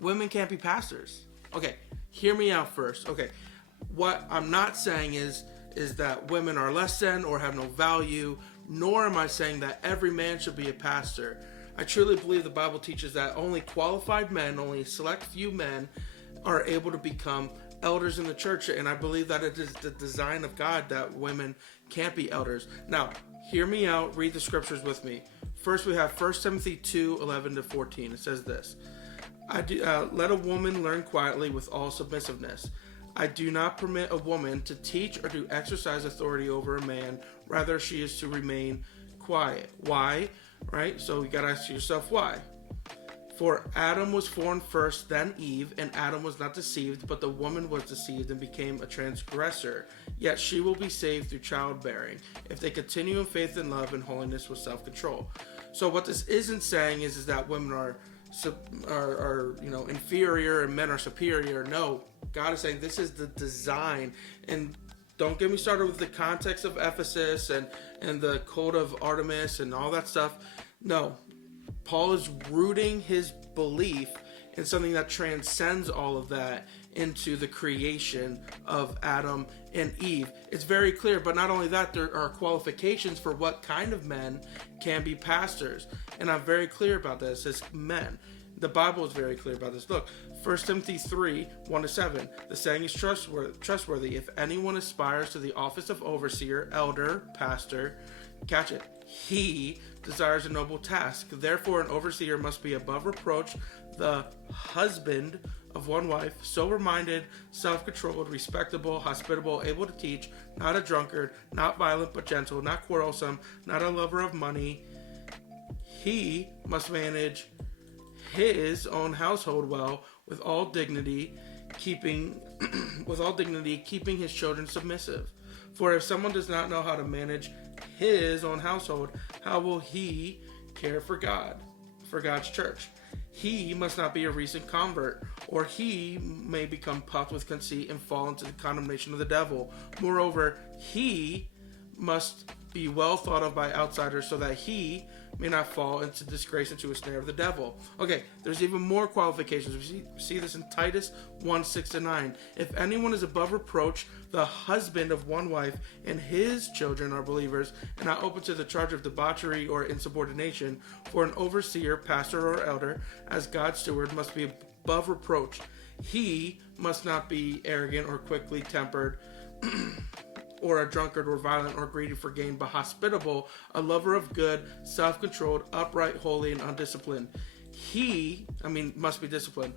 women can't be pastors. Okay, hear me out first. Okay, what I'm not saying is that women are less than or have no value, nor am I saying that every man should be a pastor. I truly believe the Bible teaches that only qualified men, only a select few men, are able to become elders in the church, and I believe that it is the design of God that women can't be elders. Now, hear me out, read the scriptures with me. First, we have 1 Timothy 2:11-14. It says this: let a woman learn quietly with all submissiveness. I do not permit a woman to teach or to exercise authority over a man. Rather, she is to remain quiet. Why? Right? So you gotta ask yourself why. For Adam was formed first, then Eve, and Adam was not deceived, but the woman was deceived and became a transgressor. Yet she will be saved through childbearing, if they continue in faith and love and holiness with self-control. So what this isn't saying is that women are inferior and men are superior. No, God is saying this is the design. And don't get me started with the context of Ephesus and the cult of Artemis and all that stuff. No, Paul is rooting his belief in something that transcends all of that into the creation of Adam and Eve. It's very clear, but not only that, there are qualifications for what kind of men can be pastors. And I'm very clear about this as men. The Bible is very clear about this. Look, 1 Timothy 3:1-7. The saying is trustworthy. If anyone aspires to the office of overseer, elder, pastor, catch it, he desires a noble task. Therefore, an overseer must be above reproach, the husband of one wife, sober-minded, self-controlled, respectable, hospitable, able to teach, not a drunkard, not violent but gentle, not quarrelsome, not a lover of money. He must manage his own household well, with all dignity, keeping his children submissive. For if someone does not know how to manage his own household, how will he care for God's church? He must not be a recent convert, or he may become puffed with conceit and fall into the condemnation of the devil. Moreover, he must be well thought of by outsiders, so that he may not fall into disgrace, into a snare of the devil. Okay, there's even more qualifications. We see this in Titus 1:6-9. If anyone is above reproach, the husband of one wife, and his children are believers, and not open to the charge of debauchery or insubordination, for an overseer, pastor, or elder, as God's steward, must be above reproach. He must not be arrogant or quickly tempered, or a drunkard or violent or greedy for gain, but hospitable, a lover of good, self-controlled, upright, holy, and undisciplined. Must be disciplined.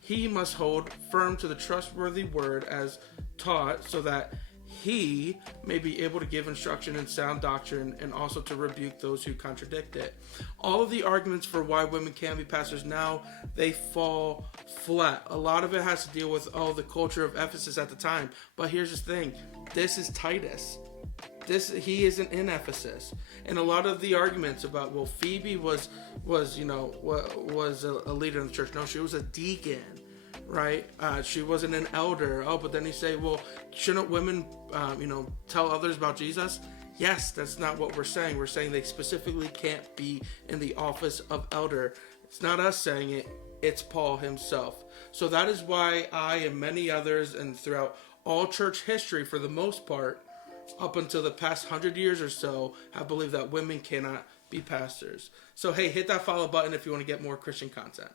He must hold firm to the trustworthy word as taught, so that he may be able to give instruction in sound doctrine and also to rebuke those who contradict it. All of the arguments for why women can be pastors now, they fall flat. A lot of it has to deal with the culture of Ephesus at the time. But here's the thing. This is Titus. He isn't in Ephesus. And a lot of the arguments about, well, Phoebe was a leader in the church. No, she was a deacon. Right? She wasn't an elder. But then you say, well, shouldn't women, tell others about Jesus? Yes, that's not what we're saying. We're saying they specifically can't be in the office of elder. It's not us saying it. It's Paul himself. So that is why I and many others, and throughout all church history, for the most part, up until the past 100 years or so, have believed that women cannot be pastors. So hey, hit that follow button if you want to get more Christian content.